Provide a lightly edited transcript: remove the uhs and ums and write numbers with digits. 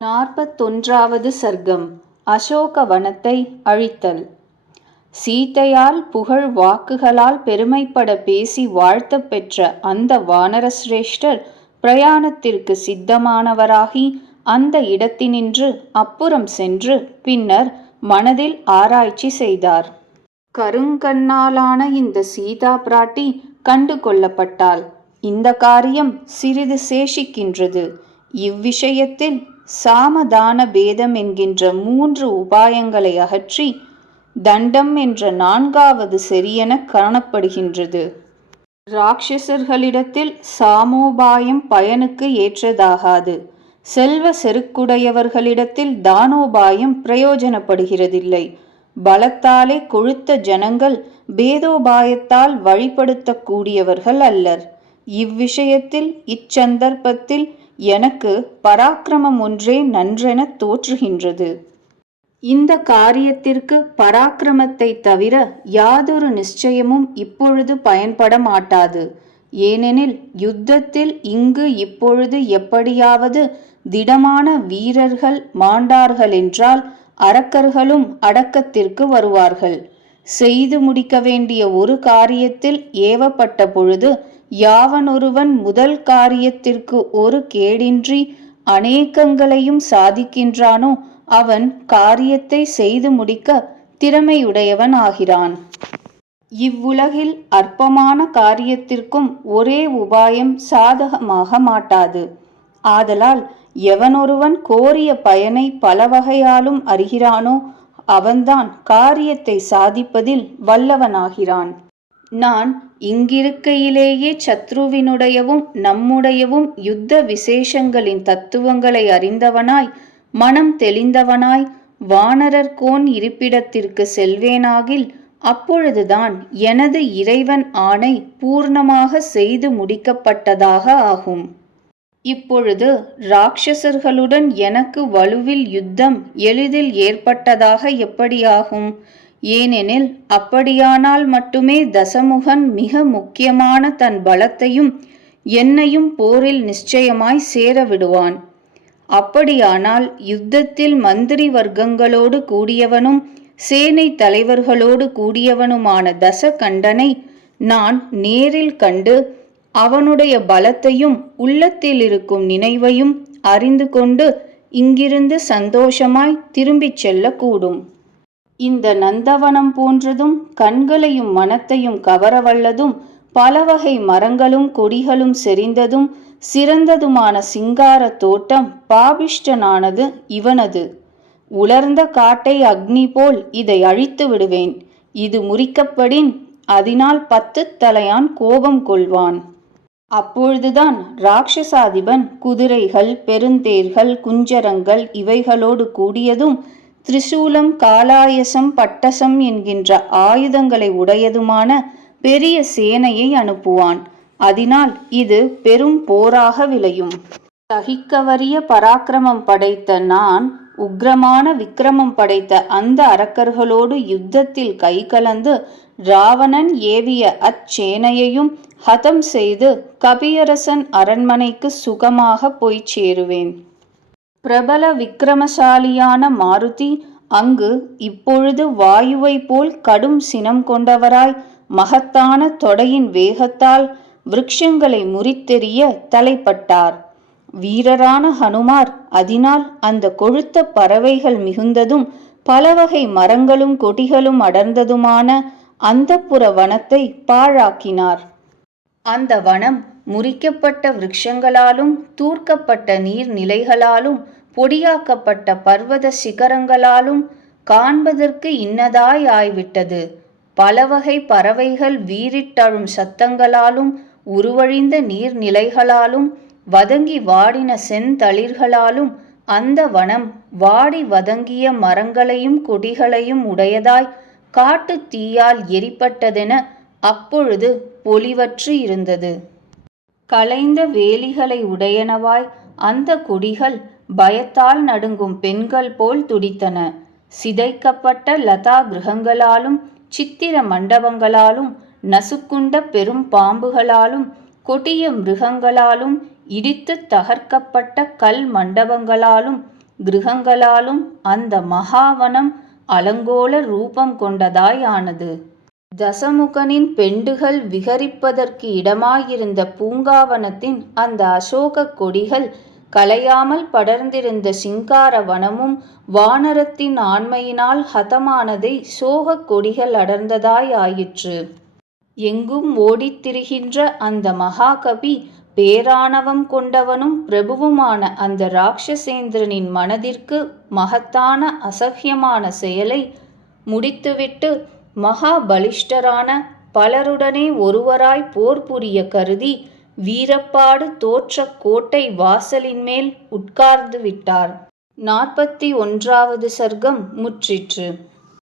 41வது சர்க்கம். அசோகவனத்தை அழித்தல். சீதையால் புகழ் வாக்குகளால் பெருமைப்பட பேசி வாழ்த்தப் பெற்ற அந்த வானரசிரேஷ்டர் பிரயாணத்திற்கு சித்தமானவராகி அந்த இடத்தினின்று அப்புறம் சென்று பின்னர் மனதில் ஆராய்ச்சி செய்தார். கருங்கண்ணாலான இந்த சீதா பிராட்டி கண்டு கொள்ளப்பட்டாள். இந்த காரியம் சிறிது சேஷிக்கின்றது. இவ்விஷயத்தில் சாமதான பேதம் என்கின்ற 3 உபாயங்களை அகற்றி தண்டம் என்ற 4வது சரியென காணப்படுகின்றது. ராட்சசர்களிடத்தில் சாமோபாயம் பயனுக்கு ஏற்றதாகாது. செல்வ செருக்குடையவர்களிடத்தில் தானோபாயம் பிரயோஜனப்படுகிறதில்லை. பலத்தாலே கொழுத்த ஜனங்கள் பேதோபாயத்தால் வழிபடுத்தக்கூடியவர்கள் அல்லர். இவ்விஷயத்தில் இச்சந்தர்ப்பத்தில் எனக்கு பராக்கிரமம் ஒன்றே நன்றெனத் தோற்றுகின்றது. இந்த காரியத்திற்கு பராக்கிரமத்தை தவிர யாதொரு நிச்சயமும் இப்பொழுது பயன்பட மாட்டாது. ஏனெனில் யுத்தத்தில் இங்கு இப்பொழுது எப்படியாவது திடமான வீரர்கள் மாண்டார்களென்றால் அரக்கர்களும் அடக்கத்திற்கு வருவார்கள். செய்து முடிக்க வேண்டிய ஒரு காரியத்தில் ஏவப்பட்ட பொழுது யாவனொருவன் முதல் காரியத்திற்கு ஒரு கேடின்றி அநேகங்களையும் சாதிக்கின்றானோ அவன் காரியத்தை செய்து முடிக்க திறமையுடையவன் ஆகிறான். இவ்வுலகில் அற்பமான காரியத்திற்கும் ஒரே உபாயம் சாதகமாக மாட்டாது. ஆதலால் எவனொருவன் கோரிய பயனை பலவகையாலும் அறிகிறானோ அவன்தான் காரியத்தை சாதிப்பதில் வல்லவனாகிறான். நான் இங்கிருக்கையிலேயே சத்ருவினுடையவும் நம்முடையவும் யுத்த விசேஷங்களின் தத்துவங்களை அறிந்தவனாய் மனம் தெளிந்தவனாய் வானரர்கோன் இருப்பிடத்திற்கு செல்வேனாகில் அப்பொழுதுதான் எனது இறைவன் ஆணை பூர்ணமாக செய்து முடிக்கப்பட்டதாக ஆகும். இப்பொழுது ராட்சசர்களுடன் எனக்கு வலுவில் யுத்தம் எளிதில் ஏற்பட்டதாக எப்படியாகும்? ஏனெனில் அப்படியானால் மட்டுமே தசமுகன் மிக முக்கியமான தன் பலத்தையும் என்னையும் போரில் நிச்சயமாய் சேர விடுவான். அப்படியானால் யுத்தத்தில் மந்திரி வர்க்கங்களோடு கூடியவனும் சேனை தலைவர்களோடு கூடியவனுமான தசகண்டனை நான் நேரில் கண்டு அவனுடைய பலத்தையும் உள்ளத்தில் இருக்கும் நினைவையும் அறிந்து கொண்டு இங்கிருந்து சந்தோஷமாய் திரும்பிச் செல்லக்கூடும். இந்த நந்தவனம் போன்றதும் கண்களையும் மனத்தையும் கவரவல்லதும் பலவகை மரங்களும் கொடிகளும் செறிந்ததும் சிறந்ததுமான சிங்கார தோட்டம் பாபிஷ்டனானது இவனது. உலர்ந்த காட்டை அக்னி போல் இதை அழித்து விடுவேன். இது முறிக்கப்படின் அதனால் 10 தலையான் கோபம் கொள்வான். அப்பொழுதுதான் ராட்சசாதிபன் குதிரைகள் பெருந்தேர்கள் குஞ்சரங்கள் இவைகளோடு கூடியதும் திரிசூலம் காலாயசம் பட்டசம் என்கின்ற ஆயுதங்களை உடையதுமான பெரிய சேனையை அனுப்புவான். அதனால் இது பெரும் போராக விளையும். சகிக்கவரிய பராக்கிரமம் படைத்த நான் உக்ரமான விக்கிரமம் படைத்த அந்த அரக்கர்களோடு யுத்தத்தில் கைகலந்து ராவணன் ஏவிய அச்சேனையையும் ஹதம் செய்து கபியரசன் அரண்மனைக்கு சுகமாக போய்ச் சேருவேன். பிரபல விக்கிரமசாலியான மாருதி அங்கு இப்பொழுது வாயுவை போல் கடும் சினம் கொண்டவராய் மகத்தான தொடையின் வேகத்தால் விருட்சங்களை முறித்தெறிய தலைப்பட்டார். வீரரான ஹனுமார் அதனால் அந்த கொழுத்த பறவைகள் மிகுந்ததும் பலவகை மரங்களும் கொடிகளும் அடர்ந்ததுமான அந்தப்புற வனத்தை பாழாக்கினார். அந்த வனம் முறிக்கப்பட்ட விருட்சங்களாலும் தூர்க்கப்பட்ட நீர்நிலைகளாலும் பொடியாக்கப்பட்ட பர்வத சிகரங்களாலும் காண்பதற்கு இன்னதாய் ஆய்விட்டது. பலவகை பறவைகள் வீறிட்டழும் சத்தங்களாலும் உருவழிந்த நீர்நிலைகளாலும் வதங்கி வாடின செந்தளிர்களாலும் அந்த வனம் வாடி வதங்கிய மரங்களையும் கொடிகளையும் உடையதாய் காட்டு தீயால் எரிப்பட்டதென அப்பொழுது பொலிவற்று இருந்தது. கலைந்த வேலிகளை உடையனவாய் அந்த கொடிகள் பயத்தால் நடுங்கும் பெண்கள் போல் துடித்தன. சிதைக்கப்பட்ட லதா கிரகங்களாலும் சித்திர மண்டபங்களாலும் நசுக்குண்ட பெரும் பாம்புகளாலும் கொடிய மிருகங்களாலும் இடித்து தகர்க்கப்பட்ட கல் மண்டபங்களாலும் கிருகங்களாலும் அந்த மகாவனம் அலங்கோல ரூபம் கொண்டதாய் ஆனது. தசமுகனின் பெண்டுகள் விகரிப்பதற்கு இடமாயிருந்த பூங்காவனத்தின் அந்த அசோகக் கொடிகள் கலையாமல் படர்ந்திருந்த சிங்கார வனமும் வானரத்தின் ஆண்மையினால் ஹதமானதை சோகக் கொடிகள் அடர்ந்ததாய் ஆயிற்று. எங்கும் ஓடித் திரிகின்ற அந்த மகாகவி பேராணவம் கொண்டவனும் பிரபுவுமான அந்த ராட்சசேந்திரனின் மனதிற்கு மகத்தான அசஹ்யமான செயலை முடித்துவிட்டு மகாபலிஷ்டரான பலருடனே ஒருவராய் போர் புரிய கருதி வீரப்பாடு தோற்ற கோட்டை வாசலின் மேல் உட்கார்ந்து விட்டார். 41வது சர்க்கம் முற்றிற்று.